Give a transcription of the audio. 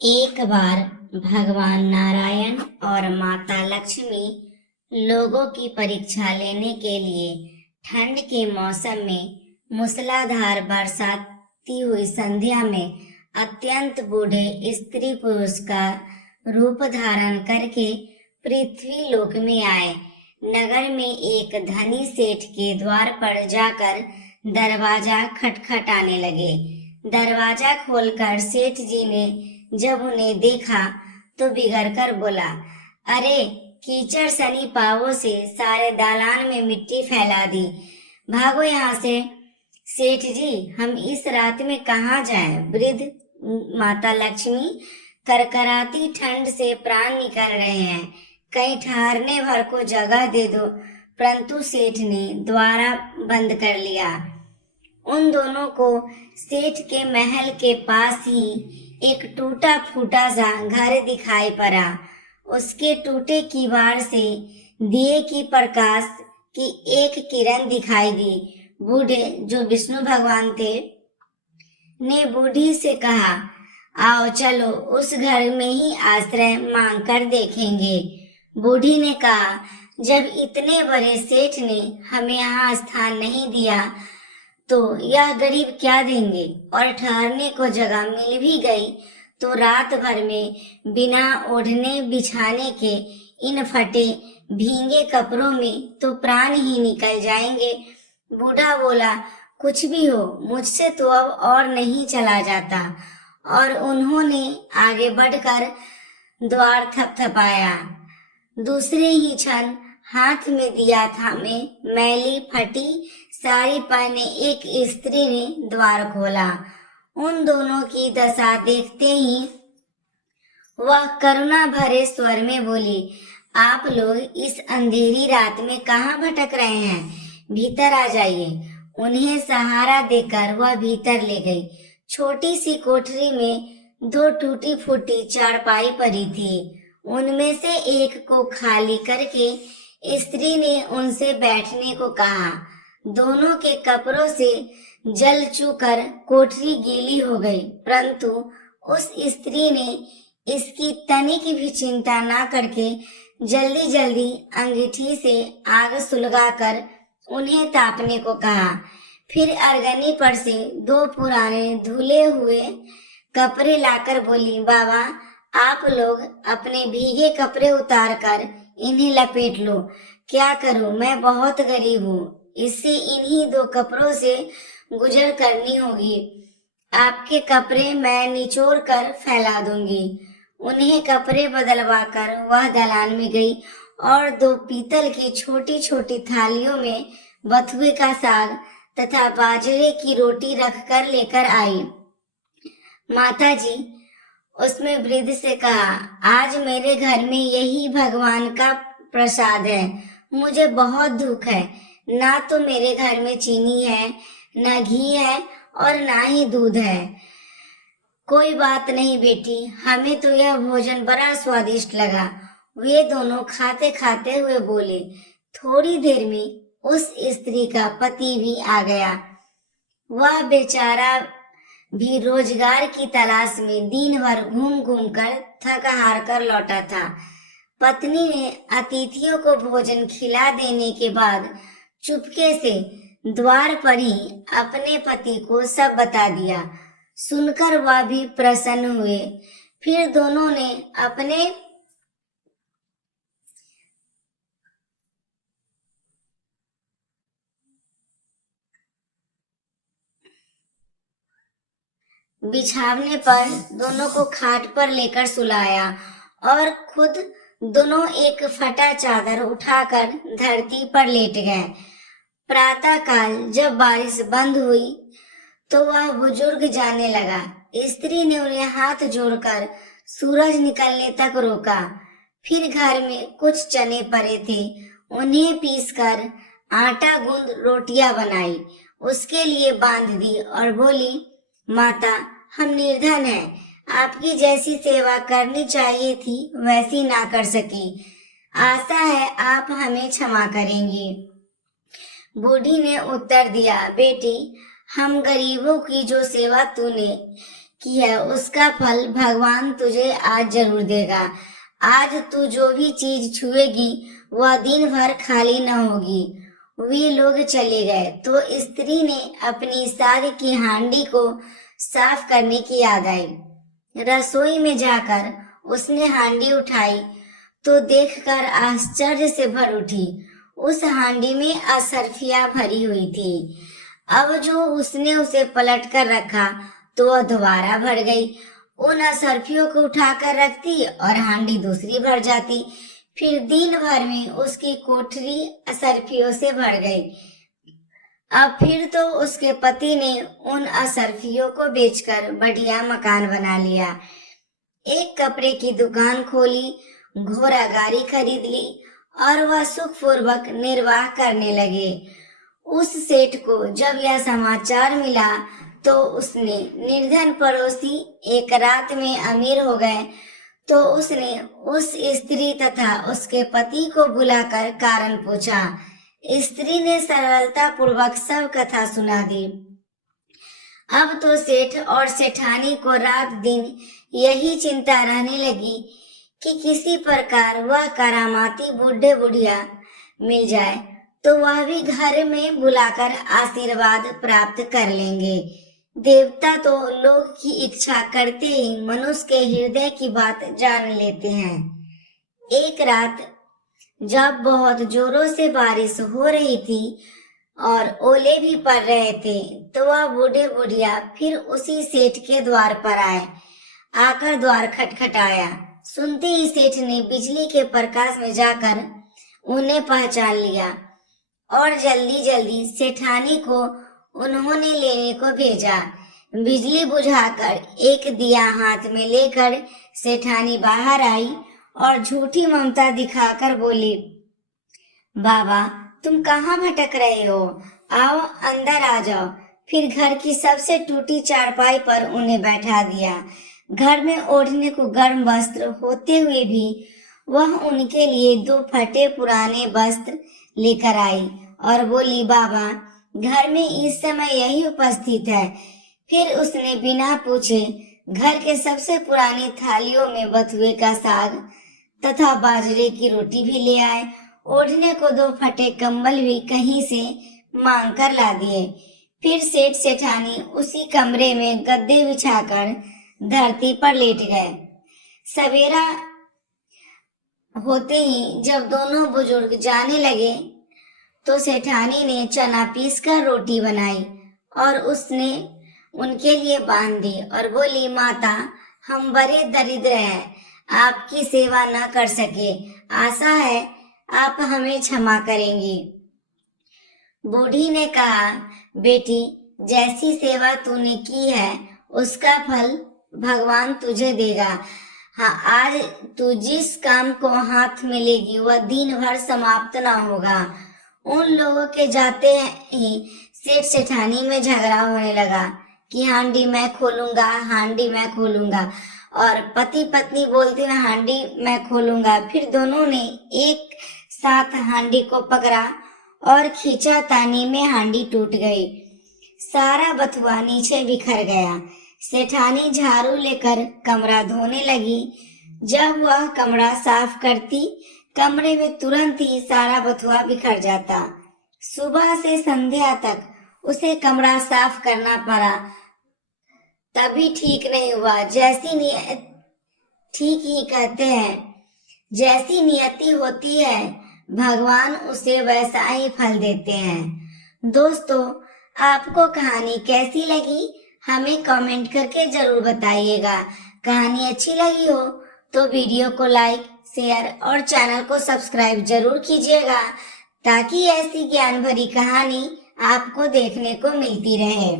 एक बार भगवान नारायण और माता लक्ष्मी लोगों की परीक्षा लेने के लिए ठंड के मौसम में मूसलाधार बरसाती हुई संध्या में अत्यंत बूढ़े स्त्री पुरुष का रूप धारण करके पृथ्वी लोक में आए। नगर में एक धनी सेठ के द्वार पर जाकर दरवाजा खटखटाने लगे। दरवाजा खोलकर सेठ जी ने जब उन्हें देखा तो बिगड़ कर बोला, अरे कीचड़ सनी पावों से सारे दालान में मिट्टी फैला दी, भागो यहाँ से। सेठ जी, हम इस रात में कहाँ जाएं? वृद्ध माता लक्ष्मी करकराती ठंड से प्राण निकल रहे हैं, कहीं ठहरने भर को जगह दे दो। परंतु सेठ ने द्वारा बंद कर लिया। उन दोनों को सेठ के महल के पास ही एक टूटा फूटा सा घर दिखाई पड़ा। उसके टूटे किवाड़ से दिए की प्रकाश की एक किरण दिखाई दी। बूढ़े, जो विष्णु भगवान थे, ने बूढ़ी से कहा, आओ चलो उस घर में ही आश्रय मांग कर देखेंगे। बूढ़ी ने कहा, जब इतने बड़े सेठ ने हमें यहाँ स्थान नहीं दिया तो यह गरीब क्या देंगे, और ठहरने को जगह मिल भी गई तो रात भर में बिना ओढ़ने बिछाने के इन फटे भीगे कपड़ों में तो प्राण ही निकल जाएंगे। बूढ़ा बोला, कुछ भी हो, मुझसे तो अब और नहीं चला जाता। और उन्होंने आगे बढ़कर द्वार थपथपाया। दूसरे ही क्षण हाथ में दिया थामे मैली फटी साड़ी पहने एक स्त्री ने द्वार खोला। उन दोनों की दशा देखते ही वह करुणा भरे स्वर में बोली, आप लोग इस अंधेरी रात में कहाँ भटक रहे हैं? भीतर आ जाइए। उन्हें सहारा देकर वह भीतर ले गई। छोटी सी कोठरी में दो टूटी फूटी चारपाई पड़ी थी। उनमें से एक को खाली करके स्त्री ने उनसे बैठने को कहा। दोनों के कपड़ों से जल चूकर कोठरी गीली हो गई, परंतु उस स्त्री ने इसकी तनिक भी चिंता न करके जल्दी जल्दी अंगीठी से आग सुलगाकर उन्हें तापने को कहा। फिर अरगनी पर से दो पुराने धुले हुए कपड़े लाकर बोली, बाबा आप लोग अपने भीगे कपड़े उतार कर इन्हें लपेट लो। क्या करूं, मैं बहुत गरीब हूँ, इससे इन्हीं दो कपड़ों से गुजर करनी होगी। आपके कपड़े मैं निचोड़ कर फैला दूंगी। उन्हें कपड़े बदलवा कर वह दलान में गई और दो पीतल की छोटी छोटी थालियों में बथुए का साग तथा बाजरे की रोटी रखकर लेकर आई। माता जी, उसमें वृद्ध से कहा, आज मेरे घर में यही भगवान का प्रसाद है। मुझे बहुत दुख है, ना तो मेरे घर में चीनी है, ना घी है और ना ही दूध है। कोई बात नहीं बेटी, हमें तो यह भोजन बड़ा स्वादिष्ट लगा। वे दोनों खाते खाते हुए बोले। थोड़ी देर में उस स्त्री का पति भी आ गया। वह बेचारा भी रोजगार की तलाश में दिन भर घूम घूम कर थक हार कर लौटा था। पत्नी ने अतिथियों को भोजन खिला देने के बाद चुपके से द्वार पर ही अपने पति को सब बता दिया। सुनकर वह भी प्रसन्न हुए। फिर दोनों ने अपने बिछावने पर दोनों को खाट पर लेकर सुलाया और खुद दोनों एक फटा चादर उठाकर धरती पर लेट गए। प्रातः काल जब बारिश बंद हुई तो वह बुजुर्ग जाने लगा। स्त्री ने उन्हें हाथ जोड़कर सूरज निकलने तक रोका। फिर घर में कुछ चने पड़े थे, उन्हें पीसकर आटा गूंद रोटियां बनाई, उसके लिए बांध दी और बोली, माता हम निर्धन हैं, आपकी जैसी सेवा करनी चाहिए थी वैसी ना कर सकी। आशा है आप हमें क्षमा करेंगी। बूढ़ी ने उत्तर दिया, बेटी हम गरीबों की जो सेवा तूने की है उसका फल भगवान तुझे आज जरूर देगा। आज तू जो भी चीज छुएगी वह दिन भर खाली न होगी। वे लोग चले गए तो स्त्री ने अपनी साग की हांडी को साफ करने की याद आई। रसोई में जाकर उसने हांडी उठाई तो देखकर आश्चर्य से भर उठी। उस हांडी में असरफियां भरी हुई थी। अब जो उसने उसे पलट कर रखा तो वह दोबारा भर गई। उन असरफियों को उठाकर रखती और हांडी दूसरी भर जाती। फिर दिन भर में उसकी कोठरी असरफियों से भर गई। अब फिर तो उसके पति ने उन असरफियों को बेचकर बढ़िया मकान बना लिया, एक कपड़े की दुकान खोली, घोड़ा गाड़ी खरीद ली और वह सुखपूर्वक निर्वाह करने लगे। उस सेठ को जब यह समाचार मिला तो उसने निर्धन पड़ोसी एक रात में अमीर हो गए तो उसने उस स्त्री तथा उसके पति को बुलाकर कारण पूछा। स्त्री ने सरलता पूर्वक सब कथा सुना दी। अब तो सेठ और सेठानी को रात दिन यही चिंता रहने लगी कि किसी प्रकार वह करामाती बूढ़े बुढ़िया मिल जाए तो वह भी घर में बुलाकर आशीर्वाद प्राप्त कर लेंगे। देवता तो लोग की इच्छा करते ही मनुष्य के हृदय की बात जान लेते हैं। एक रात जब बहुत जोरों से बारिश हो रही थी और ओले भी पड़ रहे थे तो वह बूढ़े बुढ़िया फिर उसी सेठ के द्वार पर आए। आकर द्वार खटखटाया। सुनते ही सेठ ने बिजली के प्रकाश में जाकर उन्हें पहचान लिया और जल्दी जल्दी सेठानी को उन्होंने लेने को भेजा। बिजली बुझाकर एक दिया हाथ में लेकर सेठानी बाहर आई और झूठी ममता दिखाकर बोली, बाबा तुम कहाँ भटक रहे हो? आओ अंदर आ जाओ। फिर घर की सबसे टूटी चारपाई पर उन्हें बैठा दिया। घर में ओढ़ने को गर्म वस्त्र होते हुए भी वह उनके लिए 2 फटे पुराने वस्त्र लेकर आई और बोली, बाबा घर में इस समय यही उपस्थित है। फिर उसने बिना पूछे घर के सबसे पुरानी थालियों में बथुए का साग तथा बाजरे की रोटी भी ले आए। ओढ़ने को 2 फटे कंबल भी कहीं से मांग कर ला दिए। फिर सेठ सेठानी उसी कमरे में गद्दे बिछाकर धरती पर लेट गए। सवेरा होते ही जब दोनों बुजुर्ग जाने लगे तो सेठानी ने चना पीस कर रोटी बनाई और उसने उनके लिए बांध दी और बोली, माता हम बड़े दरिद्र हैं, आपकी सेवा न कर सके, आशा है आप हमें क्षमा करेंगी। बूढ़ी ने कहा, बेटी जैसी सेवा तूने की है उसका फल भगवान तुझे देगा। हाँ, आज तू जिस काम को हाथ में लेगी वह दिन भर समाप्त ना होगा। उन लोगों के जाते ही सेठ सेठानी में झगड़ा होने लगा कि हांडी मैं खोलूंगा, हांडी मैं खोलूंगा, और पति पत्नी बोलते हुए हांडी मैं खोलूंगा। फिर दोनों ने एक साथ हांडी को पकड़ा और खींचा तानी में हांडी टूट गई। सारा बथुआ नीचे बिखर गया। सेठानी झाड़ू लेकर कमरा धोने लगी। जब वह कमरा साफ करती कमरे में तुरंत ही सारा बथुआ बिखर जाता। सुबह से संध्या तक उसे कमरा साफ करना पड़ा, तभी ठीक नहीं हुआ। ठीक ही कहते हैं, जैसी नियति होती है भगवान उसे वैसा ही फल देते हैं। दोस्तों, आपको कहानी कैसी लगी हमें कमेंट करके जरूर बताइएगा। कहानी अच्छी लगी हो तो वीडियो को लाइक, शेयर और चैनल को सब्सक्राइब जरूर कीजिएगा ताकि ऐसी ज्ञान भरी कहानी आपको देखने को मिलती रहे।